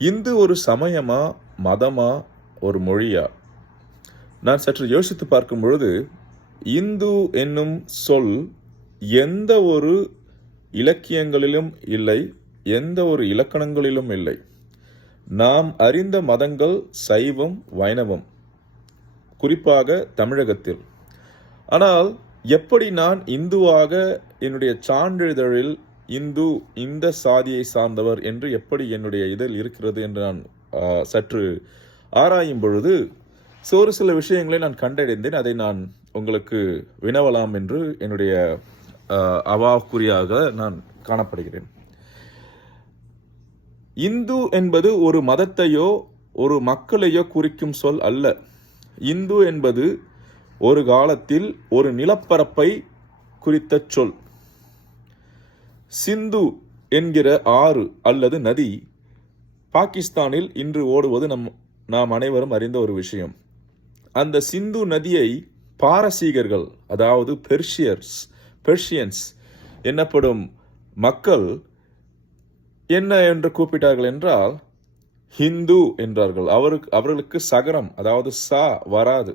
இந்து ஒரு சமயமா மதமா ஒரு மொழியா? நான் சற்று யோசித்து பார்க்கும் பொழுது இந்து என்னும் சொல் எந்த ஒரு இலக்கியங்களிலும் இல்லை எந்த ஒரு இலக்கணங்களிலும் இல்லை. நாம் அறிந்த மதங்கள் சைவம் வைணவம் குறிப்பாக தமிழகத்தில். ஆனால் எப்படி நான் இந்துவாக என்னுடைய சான்றிதழில் இந்து இந்த சாதியை சார்ந்தவர் என்று எப்படி என்னுடைய இதில் இருக்கிறது என்று நான் சற்று ஆராயும் பொழுது ஒரு சில விஷயங்களை நான் கண்டறிந்தேன் அதை நான் உங்களுக்கு வினவலாம் என்று என்னுடைய அவாக்குறியாக நான் காணப்படுகிறேன். இந்து என்பது ஒரு மதத்தையோ ஒரு மக்களையோ குறிக்கும் சொல் அல்ல. இந்து என்பது ஒரு காலத்தில் ஒரு நிலப்பரப்பை குறித்த சொல். சிந்து என்கிற ஆறு அல்லது நதி பாகிஸ்தானில் இன்று ஓடுவது நம் நாம் அனைவரும் அறிந்த ஒரு விஷயம். அந்த சிந்து நதியை பாரசீகர்கள் அதாவது பெர்ஷியர்ஸ் பெர்ஷியன்ஸ் என்னப்படும் மக்கள் என்ன என்று கூப்பிட்டார்கள் என்றால் ஹிந்து என்றார்கள். அவருக்கு அவர்களுக்கு சகரம் அதாவது சா வராது.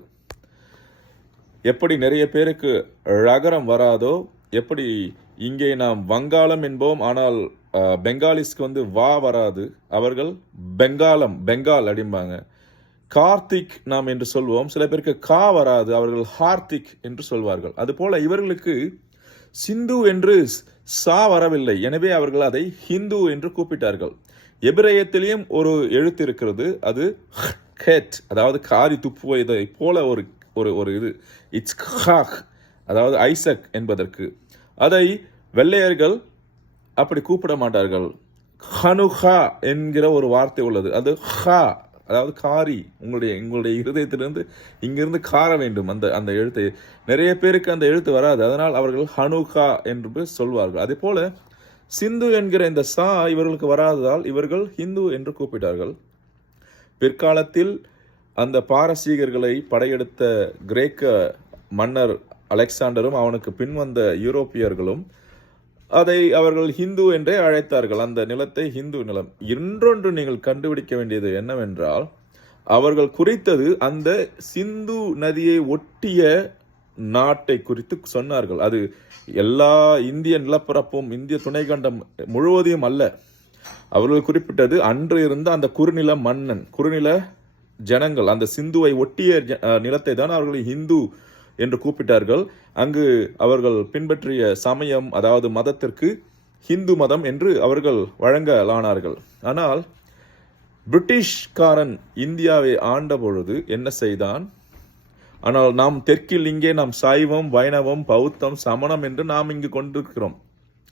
எப்படி நிறைய பேருக்கு ரகரம் வராதோ எப்படி இங்கே நாம் வங்காளம் என்போம். ஆனால் பெங்காலிஸ்க்கு வந்து வா வராது. அவர்கள் பெங்காலம் பெங்கால் அப்படிம்பாங்க. கார்த்திக் நாம் என்று சொல்வோம். சில பேருக்கு கா வராது அவர்கள் ஹார்த்திக் என்று சொல்வார்கள். அதுபோல இவர்களுக்கு சிந்து என்று சா வரவில்லை. எனவே அவர்கள் அதை ஹிந்து என்று கூப்பிட்டார்கள். எபிரேயத்திலேயும் ஒரு எழுத்து இருக்கிறது. அது ஹெட் அதாவது காரி துப்புவதை போல ஒரு ஒரு ஒரு இது. இட்ஸ் ஹாக் அதாவது ஐசக் என்பதற்கு. அதை வெள்ளையர்கள் அப்படி கூப்பிட மாட்டார்கள். ஹனுஹா என்கிற ஒரு வார்த்தை உள்ளது. அது ஹா அதாவது காரி. உங்களுடைய உங்களுடைய இருதயத்திலிருந்து இங்கிருந்து கார வேண்டும். அந்த அந்த எழுத்தை. நிறைய பேருக்கு அந்த எழுத்து வராது. அதனால் அவர்கள் ஹனுகா என்று சொல்வார்கள். அதே போல சிந்து என்கிற இந்த சா இவர்களுக்கு வராததால் இவர்கள் ஹிந்து என்று கூப்பிட்டார்கள். பிற்காலத்தில் அந்த பாரசீகர்களை படையெடுத்த கிரேக்க மன்னர் அலெக்சாண்டரும் அவனுக்கு பின்வந்த யூரோப்பியர்களும் அதை அவர்கள் ஹிந்து என்றே அழைத்தார்கள். அந்த நிலத்தை ஹிந்து நிலம். இன்றொன்று நீங்கள் கண்டுபிடிக்க வேண்டியது என்னவென்றால் அவர்கள் குறித்தது அந்த சிந்து நதியை ஒட்டிய நாட்டை குறித்து சொன்னார்கள். அது எல்லா இந்திய நிலப்பரப்பும் இந்திய துணைக்கண்டம் முழுவதையும் அல்ல. அவர்கள் குறிப்பிட்டது அன்று இருந்த அந்த குறுநில மன்னன் குறுநில ஜனங்கள் அந்த சிந்துவை ஒட்டிய ஜ- நிலத்தை தான் அவர்கள் ஹிந்து என்று கூப்பிட்டார்கள். அங்கு அவர்கள் பின்பற்றிய சமயம் அதாவது மதத்திற்கு ஹிந்து மதம் என்று அவர்கள் வழங்கலானார்கள். ஆனால் பிரிட்டிஷ்காரன் இந்தியாவை ஆண்ட பொழுது என்ன செய்தான்? ஆனால் நாம் தெற்கில் இங்கே நாம் சைவம் வைணவம் பௌத்தம் சமணம் என்று நாம் இங்கு கொண்டிருக்கிறோம்.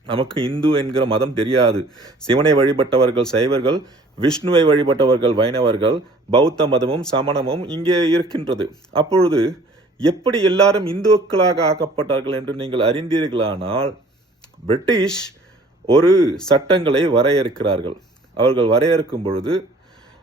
நமக்கு இந்து என்கிற மதம் தெரியாது. சிவனை வழிபட்டவர்கள் சைவர்கள் விஷ்ணுவை வழிபட்டவர்கள் வைணவர்கள் பௌத்த மதமும் சமணமும் இங்கே இருக்கின்றது. அப்பொழுது எப்படி எல்லாரும் இந்துக்களாக ஆக்கப்பட்டார்கள் என்று நீங்கள் அறிந்தீர்களானால் பிரிட்டிஷ் ஒரு சட்டங்களை வரையறுக்கிறார்கள். அவர்கள் வரையறுக்கும் பொழுது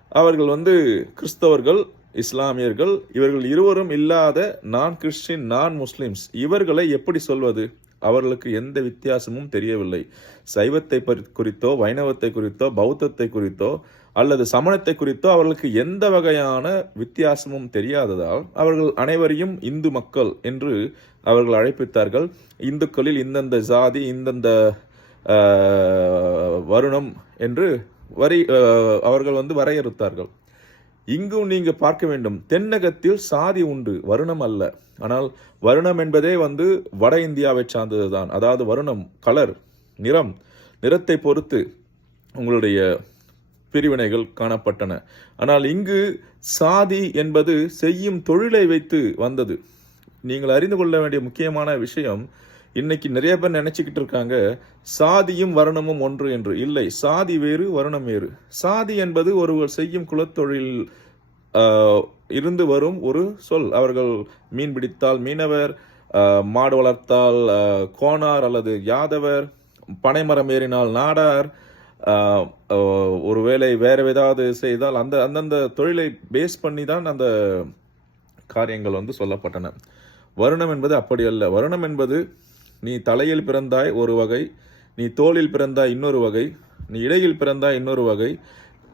அவர்கள் வந்து கிறிஸ்தவர்கள் இஸ்லாமியர்கள் இவர்கள் இருவரும் இல்லாத நான் கிறிஸ்டின் நான் முஸ்லிம்ஸ் இவர்களை எப்படி சொல்வது? அவர்களுக்கு எந்த வித்தியாசமும் தெரியவில்லை. சைவத்தை பறி- குறித்தோ வைணவத்தை குறித்தோ பௌத்தத்தை குறித்தோ அல்லது சமணத்தை குறித்தோ அவர்களுக்கு எந்த வகையான வித்தியாசமும் தெரியாததால் அவர்கள் அனைவரையும் இந்து மக்கள் என்று அவர்கள் அழைப்பித்தார்கள். இந்துக்களில் இந்தந்த ஜாதி இந்தந்த வருணம் என்று வரி அவர்கள் வந்து வரையறுத்தார்கள். இங்கும் நீங்க பார்க்க வேண்டும். தென்னகத்தில் சாதி உண்டு வருணம் அல்ல. ஆனால் வருணம் என்பதே வந்து வட இந்தியாவை சார்ந்ததுதான். அதாவது வருணம் கலர் நிறம் நிறத்தை பொறுத்து உங்களுடைய பிரிவினைகள் காணப்பட்டன. ஆனால் இங்கு சாதி என்பது செய்யும் தொழிலை வைத்து வந்தது. நீங்கள் அறிந்து கொள்ள வேண்டிய முக்கியமான விஷயம் இன்னைக்கு நிறைய பேர் நினச்சிக்கிட்டு இருக்காங்க சாதியும் வருணமும் ஒன்று என்று. இல்லை சாதி வேறு வருணம் வேறு. சாதி என்பது ஒருவர் செய்யும் குலத்தொழில் இருந்து வரும் ஒரு சொல். அவர்கள் மீன் பிடித்தால் மீனவர் மாடு வளர்த்தால் கோணார் கோனார் அல்லது யாதவர் பனைமரம் ஏறினால் நாடார் ஒருவேளை வேறு ஏதாவது செய்தால் அந்த அந்தந்த தொழிலை பேஸ் பண்ணி தான் அந்த காரியங்கள் வந்து சொல்லப்பட்டன. வருணம் என்பது அப்படி அல்ல. வருணம் என்பது நீ தலையில் பிறந்தாய் ஒரு வகை நீ தோளில் பிறந்தாய் இன்னொரு வகை நீ இடையில் பிறந்தாய் இன்னொரு வகை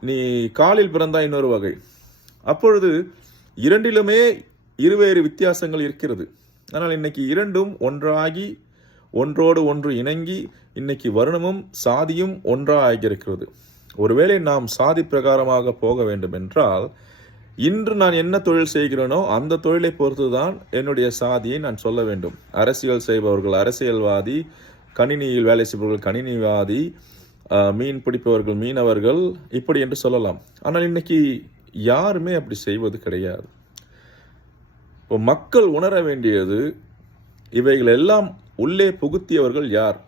நீ காலில் பிறந்தா இன்னொரு வகை. அப்பொழுது இரண்டிலுமே இருவேறு வித்தியாசங்கள் இருக்கிறது. ஆனால் இன்னைக்கு இரண்டும் ஒன்றாகி ஒன்றோடு ஒன்று இணங்கி இன்னைக்கு வருணமும் சாதியும் ஒன்றாக இருக்கிறது ஒருவேளை நாம் சாதி பிரகாரமாக போக வேண்டும் என்றால் இன்று நான் என்ன தொழில் செய்கிறேனோ அந்த தொழிலை பொறுத்துதான் என்னுடைய சாதியை நான் சொல்ல வேண்டும். அரசியல் செய்பவர்கள் அரசியல்வாதி கணினியில் வேலை செய்பவர்கள் கணினிவாதி மீன் பிடிப்பவர்கள் மீனவர்கள் இப்படி என்று சொல்லலாம். ஆனால் இன்னைக்கு யாருமே அப்படி செய்வது கிடையாது. இப்போ மக்கள் உணர வேண்டியது இவைகள் எல்லாம் உள்ளே புகுத்தியவர்கள் யார்?